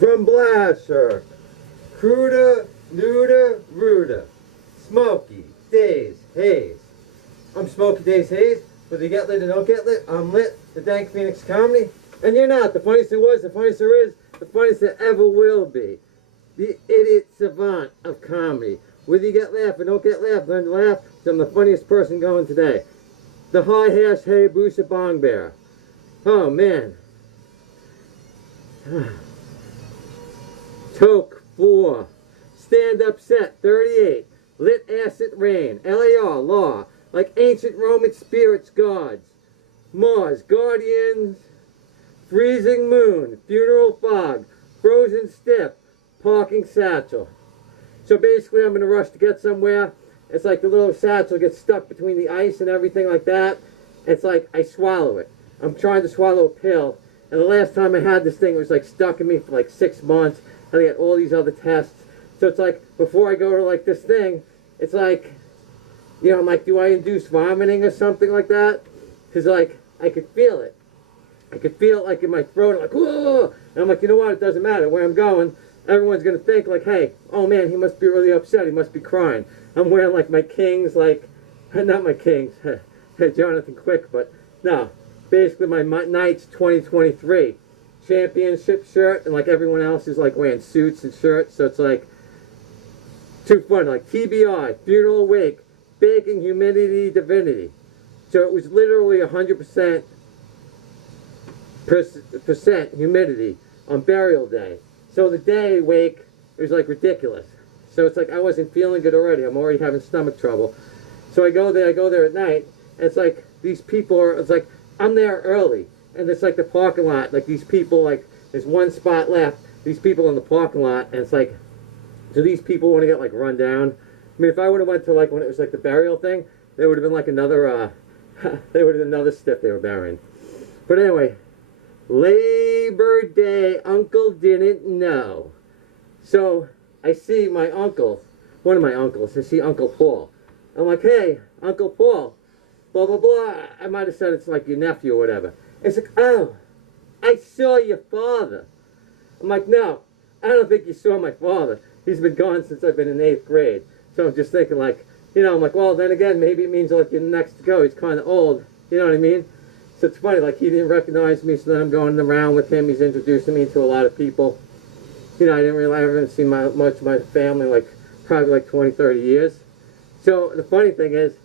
From Blashyrkh, Cruda, Luda, Ruda, Smokey Daze Haze. I'm Smokey Daze Haze. Whether you get lit or don't get lit, I'm lit. The Dank Phoenix Comedy. And you're not. The funniest there was, the funniest there is, the funniest there ever will be. The idiot savant of comedy. Whether you get laugh or don't get laugh, learn to laugh. So I'm the funniest person going today. The high hash hey booster bong bear. Oh man. Toke 4. Stand up set 38. Lit acid rain. LAR, law. Like ancient Roman spirits, gods. Mars, guardians. Freezing moon. Funeral fog. Frozen stiff. Parking satchel. So basically I'm in a rush to get somewhere. It's like the little satchel gets stuck between the ice and everything like that. It's like I swallow it. I'm trying to swallow a pill. And the last time I had this thing, it was like stuck in me for like 6 months. I had all these other tests. So it's like, before I go to like this thing, it's like, you know, I'm like, do I induce vomiting or something like that? Because like, I could feel it. I could feel it like in my throat. I'm like, whoa! And I'm like, you know what? It doesn't matter where I'm going. Everyone's going to think like, hey, oh man, he must be really upset. He must be crying. I'm wearing like my Kings, like, not my Kings, Jonathan Quick, but no. Basically my Knights 2023 championship shirt, and like everyone else is like wearing suits and shirts, so it's like too funny. Like TBI, funeral wake, baking humidity divinity. So it was literally 100% humidity on burial day. So the day wake, it was like ridiculous. So it's like I wasn't feeling good already. I'm already having stomach trouble. So I go there at night, and it's like these people are, it's like I'm there early, and it's like the parking lot, like these people, like there's one spot left, these people in the parking lot, and it's like, do these people want to get like run down? I mean, if I would have went to like when it was like the burial thing, there would have been like another, they would have been another stiff they were burying. But anyway, Labor Day, uncle didn't know. So I see my uncle, one of my uncles, I see Uncle Paul. I'm like, hey, Uncle Paul, blah, blah, blah. I might have said it's like your nephew or whatever. It's like, oh, I saw your father. I'm like, no, I don't think you saw my father. He's been gone since I've been in 8th grade. So I'm just thinking like, you know, I'm like, well, then again, maybe it means like you're next to go. He's kind of old. You know what I mean? So it's funny, like he didn't recognize me, so then I'm going around with him. He's introducing me to a lot of people. You know, I haven't seen much of my family, like probably like 20, 30 years. So the funny thing is,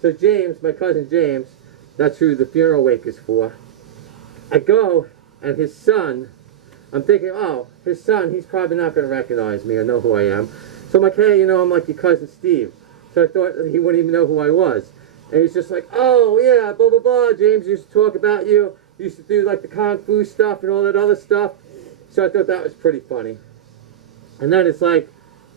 so James, my cousin James, that's who the funeral wake is for. I go, and his son, I'm thinking, oh, his son, he's probably not going to recognize me or know who I am. So I'm like, hey, you know, I'm like your cousin Steve. So I thought he wouldn't even know who I was. And he's just like, oh, yeah, blah, blah, blah. James used to talk about you. Used to do, like, the Kung Fu stuff and all that other stuff. So I thought that was pretty funny. And then it's like,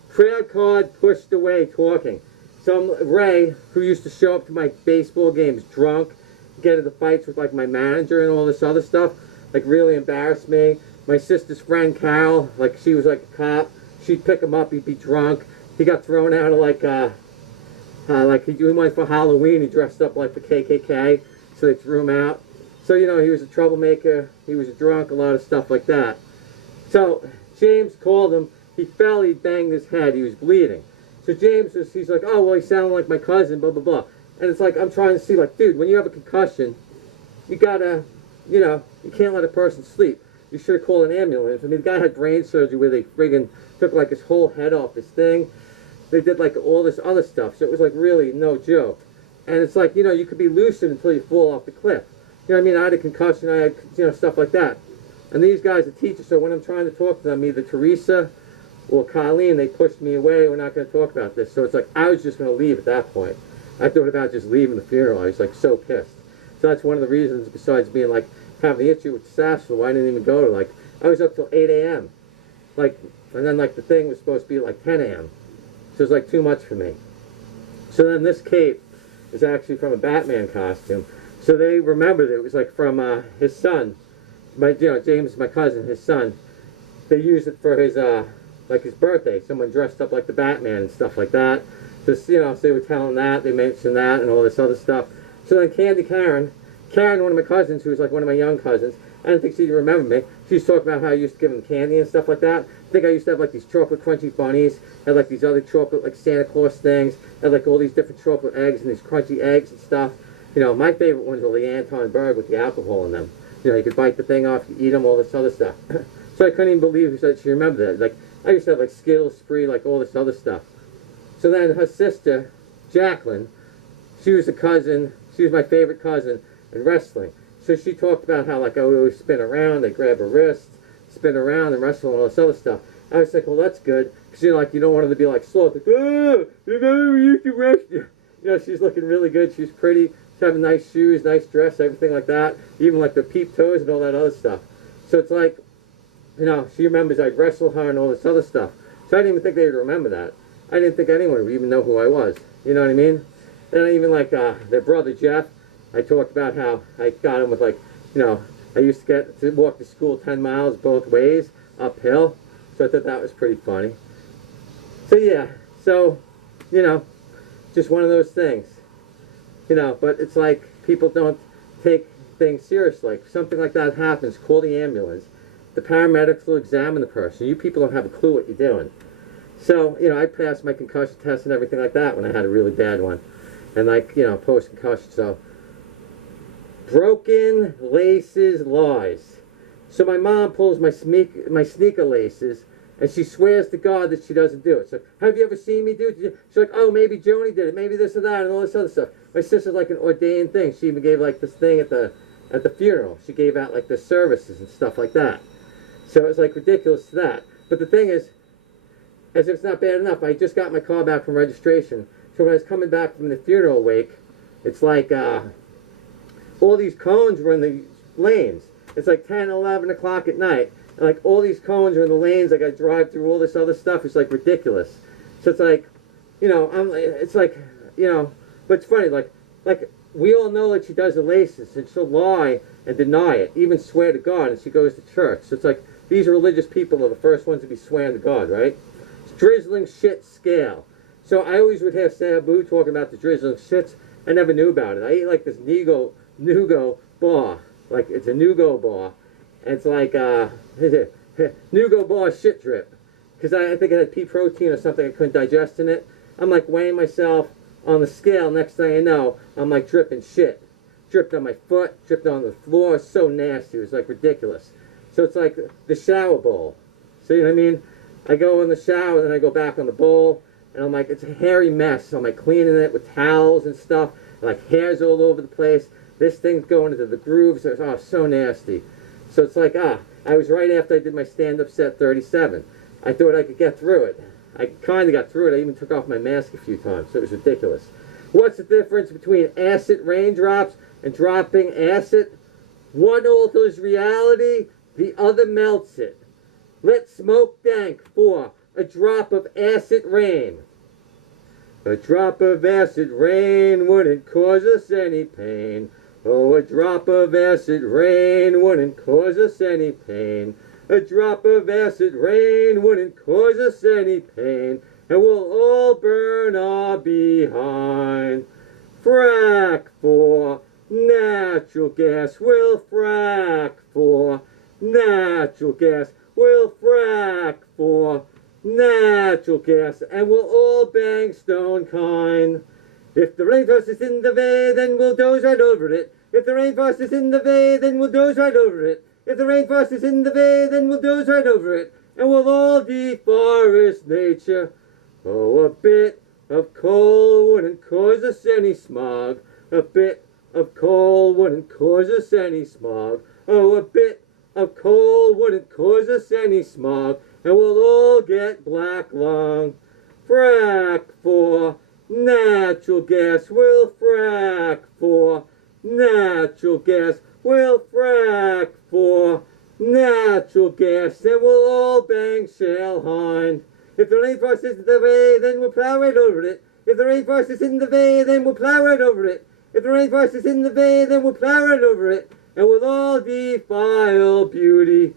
prayer card pushed away talking. Some Ray, who used to show up to my baseball games drunk, get into fights with, like, my manager and all this other stuff, like, really embarrassed me. My sister's friend, Carol, like, she was, like, a cop. She'd pick him up. He'd be drunk. He got thrown out of, like he went for Halloween, he dressed up like the KKK, so they threw him out. So, you know, he was a troublemaker, he was a drunk, a lot of stuff like that. So, James called him, he fell, he banged his head, he was bleeding. So James he's like, oh, well, he sounded like my cousin, blah, blah, blah. And it's like, I'm trying to see, like, dude, when you have a concussion, you gotta, you know, you can't let a person sleep. You should have called an ambulance. I mean, the guy had brain surgery where they friggin' took, like, his whole head off his thing. They did like all this other stuff, so it was like really no joke. And it's like, you know, you could be lucid until you fall off the cliff. You know what I mean? I had a concussion, I had, you know, stuff like that. And these guys are teachers, so when I'm trying to talk to them, either Teresa or Colleen, they pushed me away, we're not going to talk about this. So it's like, I was just going to leave at that point. I thought about just leaving the funeral. I was like so pissed. So that's one of the reasons, besides being like, having the issue with Satchel, why I didn't even go to like, I was up till 8 a.m. Like, and then like the thing was supposed to be like 10 a.m. So it was like too much for me. So then this cape is actually from a Batman costume. So they remembered it was like from his son. James, my cousin, his son. They used it for his like his birthday. Someone dressed up like the Batman and stuff like that. Just, you know, so they were telling that, they mentioned that and all this other stuff. So then Karen, one of my cousins, who was like one of my young cousins, I didn't think she'd remember me. She was talking about how I used to give them candy and stuff like that. I think I used to have like these chocolate crunchy bunnies, had like these other chocolate like Santa Claus things, had like all these different chocolate eggs and these crunchy eggs and stuff. You know, my favorite ones were the Anton Berg with the alcohol in them. You know, you could bite the thing off, you eat them, all this other stuff. So I couldn't even believe that she remembered that. Like, I used to have like Skittles, Spree, like all this other stuff. So then her sister, Jacqueline, she was a cousin, she was my favorite cousin in wrestling. So she talked about how like I would always spin around, I'd grab her wrist, spin around and wrestle and all this other stuff. I was like, well, that's good, because you know, like, you don't want her to be like sloth, like, oh, remember we used to wrestle. You know, she's looking really good, she's pretty, she's having nice shoes, nice dress, everything like that, even like the peep toes and all that other stuff. So it's like, you know, she remembers I'd wrestle her and all this other stuff. So I didn't even think they would remember that. I didn't think anyone would even know who I was. You know what I mean? Then I even like their brother Jeff, I talked about how I got him with like, you know, I used to get to walk to school 10 miles both ways, uphill. So I thought that was pretty funny. So yeah, so, you know, just one of those things. You know, but it's like people don't take things seriously. If something like that happens, call the ambulance. The paramedics will examine the person. You people don't have a clue what you're doing. So, you know, I passed my concussion test and everything like that when I had a really bad one. And like, you know, post-concussion, so. Broken laces lies. So my mom pulls my sneaker laces, and she swears to God that she doesn't do it. So, have you ever seen me do it? She's like, oh, maybe Joni did it, maybe this or that, and all this other stuff. My sister's like an ordained thing. She even gave like this thing at the funeral. She gave out like the services and stuff like that. So it's like ridiculous to that. But the thing is, as if it's not bad enough, I just got my car back from registration. So when I was coming back from the funeral wake, it's like all these cones were in the lanes. It's like 10, 11 o'clock at night. And like all these cones are in the lanes. Like I drive through all this other stuff. It's like ridiculous. So it's like, you know, it's like, you know, but it's funny. Like we all know that she does the laces, and she'll lie and deny it, even swear to God, and she goes to church. So it's like, these religious people are the first ones to be swearing to God, right? It's drizzling shit scale. So I always would have Sabu talking about the drizzling shits. I never knew about it. I ate like this Nugo bar. Like, it's a Nugo bar. And it's like, Nugo bar shit drip. Because I think it had pea protein or something I couldn't digest in it. I'm like weighing myself on the scale. Next thing I know, I'm like dripping shit. Dripped on my foot, dripped on the floor. So nasty. It was like ridiculous. So it's like the shower bowl. So you know what I mean? I go in the shower, then I go back on the bowl, and I'm like, it's a hairy mess. So I'm like cleaning it with towels and stuff, and like hairs all over the place. This thing's going into the grooves. Oh, so nasty. So it's like, I was right after I did my stand-up set 37. I thought I could get through it. I kind of got through it. I even took off my mask a few times. So it was ridiculous. What's the difference between acid raindrops and dropping acid? One alters reality, the other melts it. Let smoke dank for a drop of acid rain. A drop of acid rain wouldn't cause us any pain. Oh, a drop of acid rain wouldn't cause us any pain. A drop of acid rain wouldn't cause us any pain. And we'll all burn our behind. Frack for natural gas. We'll frack for natural gas. We'll frack for natural gas. And we'll all bang stone kind. If the rainforest is in the way, then we'll doze right over it. If the rainforest is in the way, then we'll doze right over it. If the rainforest is in the way, then we'll doze right over it. And we'll all deforest nature. Oh, a bit of coal wouldn't cause us any smog. A bit of coal wouldn't cause us any smog. Oh, a bit of coal wouldn't cause us any smog. And we'll all get black lung. Frack for natural gas. We'll frack for natural gas. We'll frack for natural gas. And we'll all bang shale hind. If the rainforest is in the way, then we'll plow right over it. If the rainforest is in the way, then we'll plow right over it. If the rainforest is in the way, then we'll plow right over it. And we'll all defile beauty.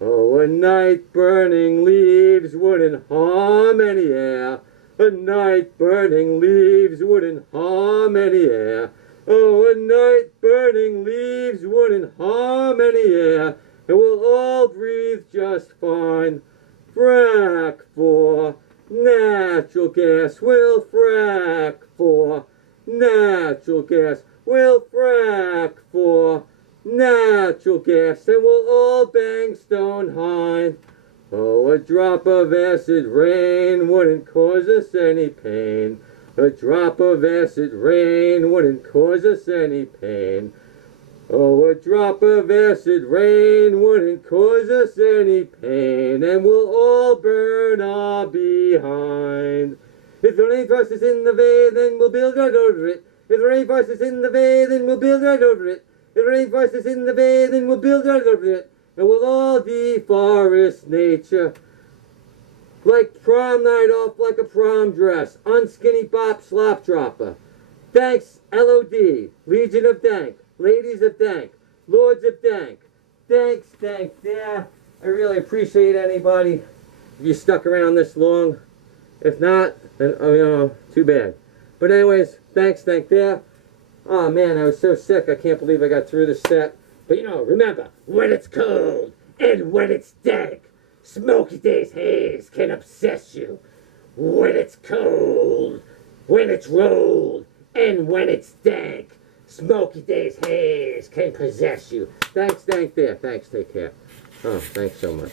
Oh, a night burning leaves wouldn't harm any air. A night burning leaves wouldn't harm any air. Oh, a night burning leaves wouldn't harm any air, and we'll all breathe just fine. Frack for natural gas, we'll frack for natural gas, we'll frack for natural gas, and we'll all bang stone high. Oh, a drop of acid rain wouldn't cause us any pain. A drop of acid rain wouldn't cause us any pain. Oh, a drop of acid rain wouldn't cause us any pain, and we'll all burn our behind. If the rainforest is in the bay, then we'll build right over it. If the rainforest is in the bay, then we'll build right over it. If the rainforest is in the bay, then we'll build right over it. And we'll all deforest nature. Like prom night off like a prom dress. Unskinny bop slop dropper. Thanks, LOD, Legion of Dank, Ladies of Dank, Lords of Dank. Thanks, Dank, yeah. I really appreciate anybody if you stuck around this long. If not, then, too bad. But anyways, thanks, Dank, there. Oh man, I was so sick, I can't believe I got through the set. But remember, when it's cold and when it's dank, Smokey Daze Haze can obsess you. When it's cold, when it's rolled, and when it's dank, Smokey Daze Haze can possess you. Thanks, Dank there. Thanks, take care. Oh, thanks so much.